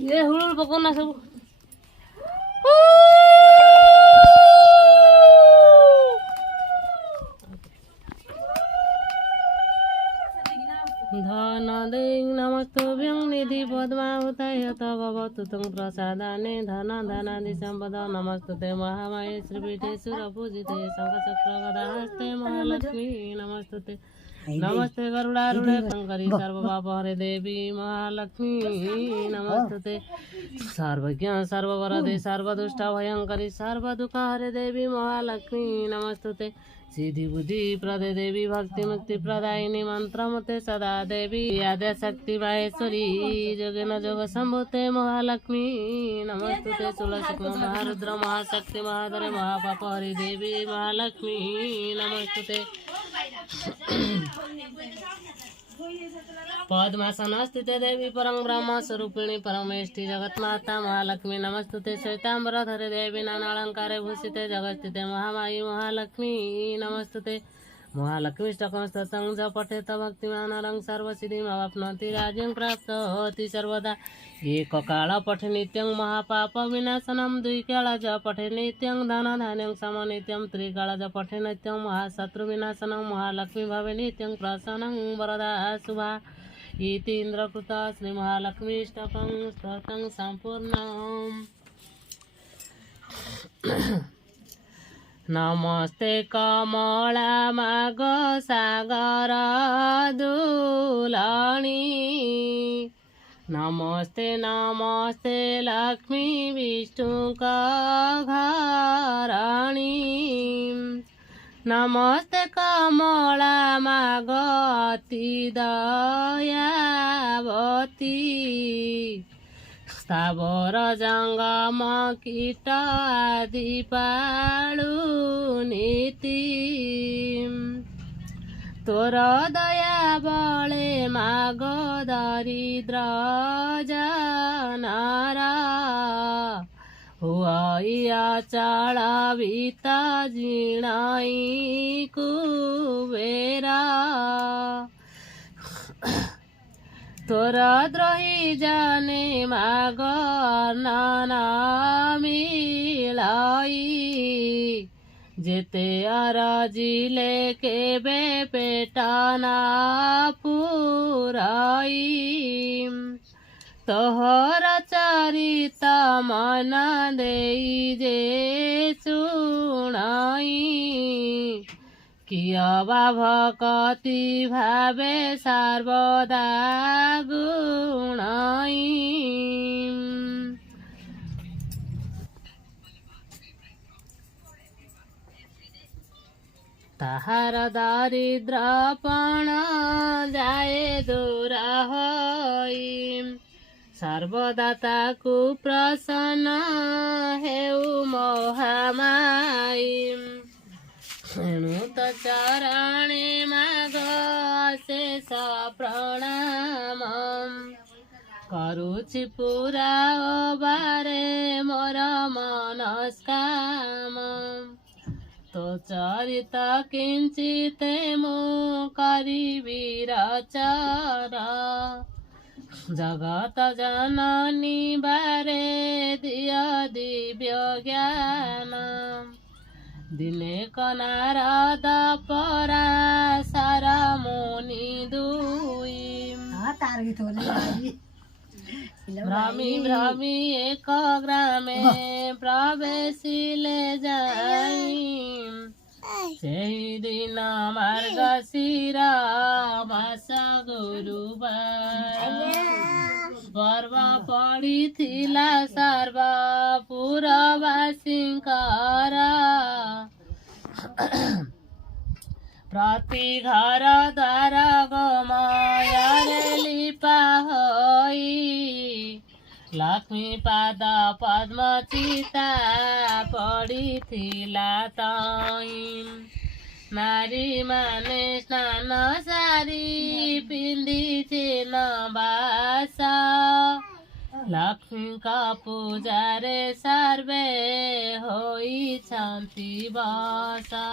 ये हुल पकोना सब धन दें नमस्तुभ्यं निधि पद्मावताय तव भवतु तं प्रसादाने धन धनादि संपद नमस्तुते महामाये श्रीपीठे सुरपूजिते शंखचक्र गदाहस्ते महालक्ष्मी नमस्तुते नमस्ते गरुडारूढे शंकरी सर्वपापहरे देवी महालक्ष्मी नमस्तुते सर्वज्ञ सर्ववरदे सर्वदुष्ट भयंकरी सर्वदुःखहरे देवी महालक्ष्मी नमस्तुते सिद्धि बुद्धि प्रदे देवी भक्ति मुक्ति प्रदायिनी मंत्रमते सदा देवी आद्य शक्ति माहेश्वरी जोगेन जोग संभूते महालक्ष्मी नमस्तुते तुलसीकुम महारुद्र महाशक्ति महाधरे महापाप हरि देवी महालक्ष्मी नमस्तुते पद्मासन स्थिते देवी परं ब्रह्म स्वरूपिणी परमेष्टि जगन्माता महालक्ष्मी नमस्तुते श्वेतांबरधरे देवी नानालंकारे भूषिते जगत्स्थिते महामायी महालक्ष्मी नमस्तुते महालक्ष्मीष्टकं स्तोत्रं च पठेत भक्तिमानरं सर्वसिद्धिमवाप्नोति राज्यं प्राप्नोति सर्वदा एककाल पठे नित्यं महापापविनाशनं द्विकाल च पठे नित्यं धनधान्यं समनित्यं त्रिकाल च पठे नित्यं महाशत्रुविनाशनं महालक्ष्मी भवे नित्यं प्रसन्नं वरदा शुभा इति इन्द्रकृत श्रीमहालक्ष्मीष्टकं स्तोत्रं सम्पूर्णम् नमस्ते कमला माग सागर दुलाणी नमस्ते नमस्ते लक्ष्मी विष्णुका घराणी नमस्ते कमला माग अति दयावती स्थावर जंगम कीट आदि पाळु नीति तोर दया बले माग दरिद्र जनर हुई अचल भीत जिणाई कुबेरा तोर द्रोही जाने माग नाना मिलाई जेते अराजिले केबे पेटाना पुराई तोहर चरित मन देई जे सुनाई किया भक्ति भावे सर्वदा गुणाई ताहार दारिद्रपण जाए दूर होई सर्वदा ताकु प्रसन्न हेउ महामाई एणु त चरणे माग शेष प्रणाम करुछि पूरा बारे मोर मनस्काम तो चरित किंचिते मु करिबि रचर जगत जननी बारे दिया दिव्य ज्ञान दिने कनारद पराशर मुनि दुई भ्रमी भ्रमी एक ग्रामे प्रवेशिले जाई सेही दिन मार्गशीर मास गुरुबार पर्व पड़िथिला सर्वपुरवासींकर प्रति घर द्वार गोमୟରେ लिपा होई ଲକ୍ଷ୍ମୀ ପାଦ ପଦ୍ମ ଚିତା ପଡ଼ିଥିଲା ତଇଁ ନାରୀ ମାନେ ସ୍ନାନ ସାରି ପିନ୍ଧିଛି ନବାସ ଲକ୍ଷ୍ମୀଙ୍କ ପୂଜାରେ ସର୍ବେ ହୋଇଛନ୍ତି ବଶ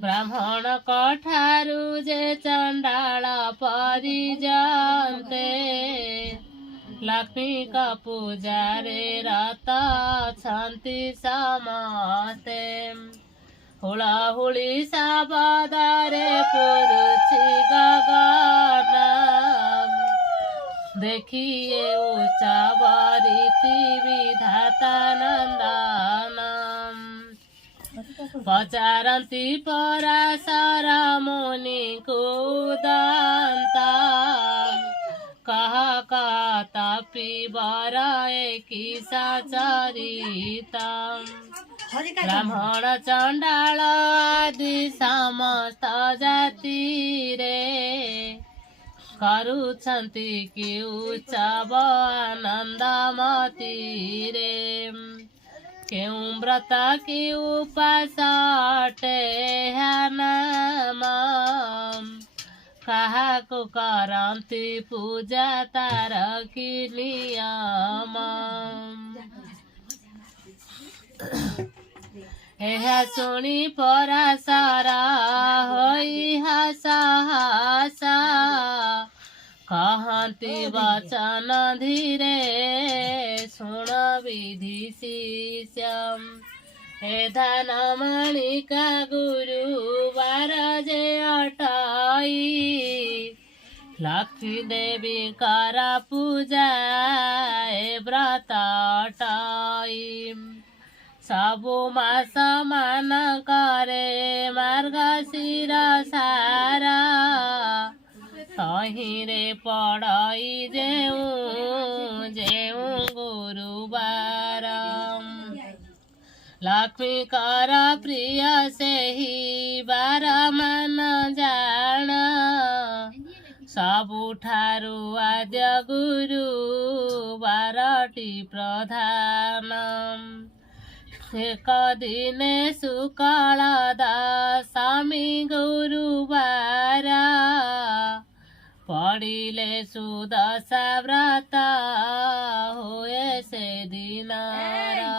ବ୍ରାହ୍ମଣଙ୍କ ଠାରୁ ଯେ ଚଣ୍ଡାଳ ପରିଜନ୍ତେ ଲକ୍ଷ୍ମୀଙ୍କ ପୂଜାରେ ରତ ଅଛନ୍ତି ସମସ୍ତେ ହୁଳହୁଳି ଶବଦରେ ପୁରୁଛି ଗଗନ ଦେଖିଏ ଉତ୍ସବ ରୀତି ବିଧାତା ନନ୍ଦନ ପଚାରନ୍ତି ପରାଶର ମୁନିଙ୍କୁ ଦନ୍ତ କହ ତପି ବର ଏକି ସଚରିତ ବ୍ରାହ୍ମଣ ଚଣ୍ଡାଳ ଆଦି ସମସ୍ତ ଜାତିରେ କରୁଛନ୍ତି କି ଉତ୍ସବ ଆନନ୍ଦ ମତିରେ କେଉଁ ବ୍ରତ କି ଉପାସ ଅଟେ ନାମ କାହାକୁ କରନ୍ତି ପୂଜା ତାର କି ନିୟମ ଏହା ଶୁଣି ପରାଶର ହୋଇ ହସ ହସ କହନ୍ତି ବଚନ ଧୀରେ ଶୁଣ ବିଧି ଶିଷ୍ୟମ୍ ଏ ଧାନ ମାଣିକା ଗୁରୁବାର ଯେ ଅଟଇ ଲକ୍ଷ୍ମୀ ଦେବୀଙ୍କର ପୂଜା ଏ ବ୍ରତ ଅଟଇ ସବୁ ମାସ ମାନଙ୍କରେ ମାର୍ଗଶିର ସାରା ତହିଁରେ ପଡ଼ଇ ଯେଉଁ ଗୁରୁବାର ଲକ୍ଷ୍ମୀଙ୍କର ପ୍ରିୟ ସେହି ବାର ମାନ ଜାଣ ସବୁଠାରୁ ଆଦ୍ୟ ଗୁରୁ ବାରଟି ପ୍ରଧାନ ଏକ ଦିନେ ଶୁକ୍ଳ ଦଶମୀ ଗୁରୁବାର ପଡ଼ିଲେ ସୁଦଶା ବ୍ରତ ହୁଏ ସେ ଦିନର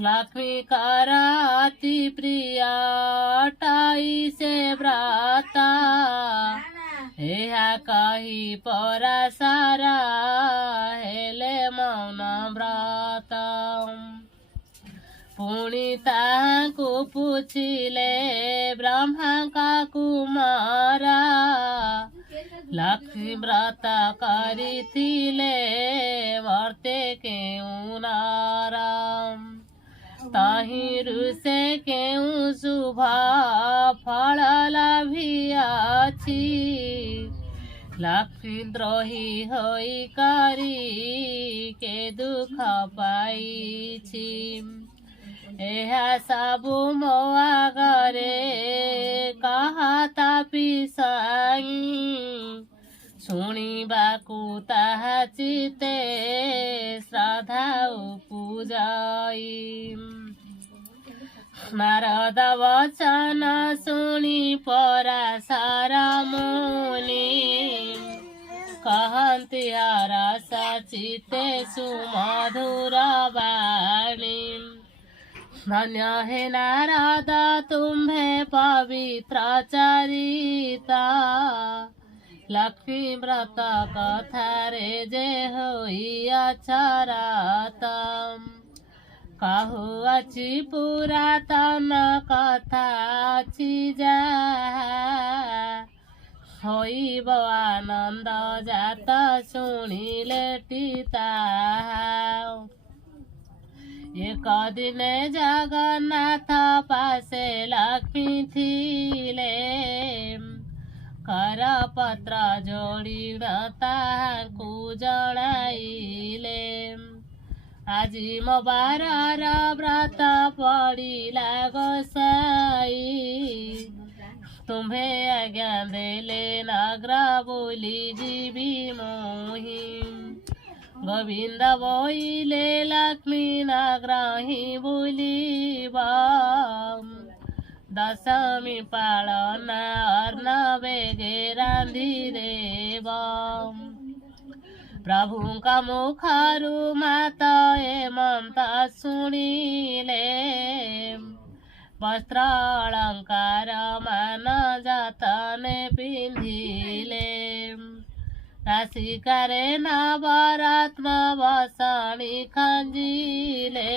ଲକ୍ଷ୍ମୀଙ୍କର ଅତି ପ୍ରିୟ ଅଟଇ ସେ ବ୍ରତ ଏହା କହି ପରାଶର ହେଲେ ମୌନ ବ୍ରତ ପୁଣି ତାହାଙ୍କୁ ପୁଛିଲେ ବ୍ରହ୍ମାଙ୍କ କୁମାର ଲକ୍ଷ୍ମୀ ବ୍ରତ କରିଥିଲେ ବର୍ତ୍ତେ କେଉଁ ନର ତହିଁରୁ ସେ କେଉଁ ଶୁଭ ଫଳ ଲାଭିଅଛି ଲକ୍ଷ୍ମୀ ଦ୍ରୋହୀ ହୋଇ କରି କେ ଦୁଃଖ ପାଇଛି ଏହା ସବୁ ମୋ ଆଗରେ କହତା ପିସାଇଁ ଶୁଣିବାକୁ ତାହା ଚିତେ ଶ୍ରଦ୍ଧା ଉପଜାଇ ନାରଦ ବଚନ ଶୁଣି ପରାଶର ମୁନି କହନ୍ତି ହରସ ଚିତେ ସୁମଧୁର ବାଣୀ ଧନ୍ୟ ହେ ନାରଦ ତୁମ୍ଭେ ପବିତ୍ର ଚରିତ ଲକ୍ଷ୍ମୀ ବ୍ରତ କଥାରେ ଯେ ହୋଇଅଛ ରତ କହୁଅଛି ପୁରାତନ କଥା ଅଛି ଯାହା ହୋଇବ ଆନନ୍ଦ ଜାତ ଶୁଣିଲେ ତାହା ଏକ ଦିନେ ଜଗନ୍ନାଥ ପାଶେ ଲକ୍ଷ୍ମୀ ଥିଲେ କରପତ୍ର ଯୋଡ଼ି ତାହାଙ୍କୁ ଜଣାଇଲେ ଆଜି ମୋ ବାରର ବ୍ରତ ପଡ଼ିଲା ଗୋସାଇ ତୁମ୍ଭେ ଆଜ୍ଞା ଦେଲେ ନଗ୍ର ବୁଲି ଯିବି ମୋହି गोविंद बोइले लक्ष्मी नाग्राही बुलिबा दशमी पालन अर्णवेगे रांधि देव प्रभुका मुखारु माता मंत्र शुणिले वस्त्र अलंकार मान जातने पिंधिले राशिकारे नवरत्न बसणी खंजिले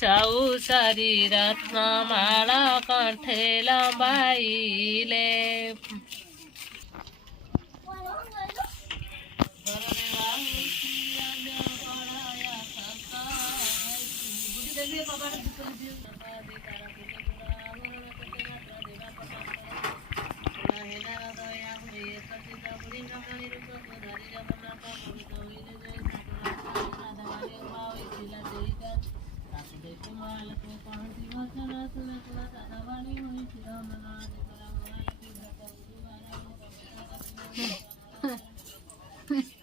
चौसरी रत्नमाला कंठे लंबाइले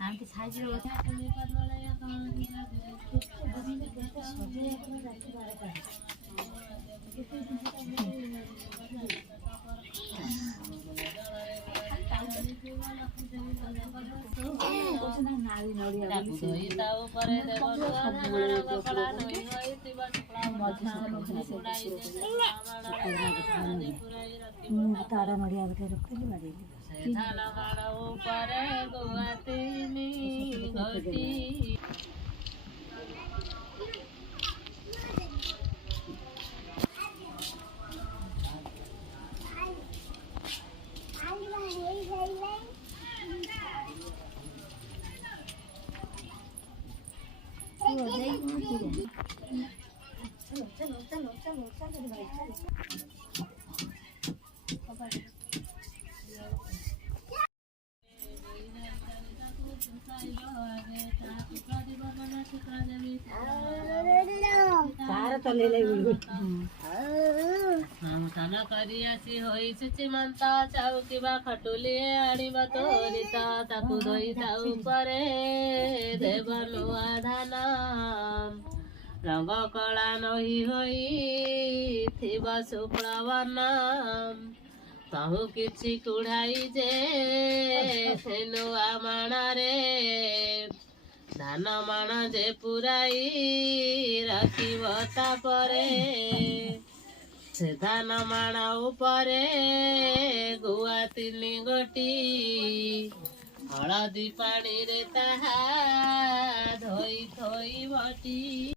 आंटी साइज रो तारा नड़िया बेटे रखली बाड़ी तारा तो ले ले sana kariasi hoi suci manta chauki ba khatuli aaniba torita taku doi tau pare devanu adhana ranga kala nahi hoi thiba supravarna tahu kichi kudhai je senu amanare धान माण जे पुराई रखिब तापरे से धान माण उपरे गुआ 3 गोटी हलदी पानी रे ताहा धोई थोई बटी।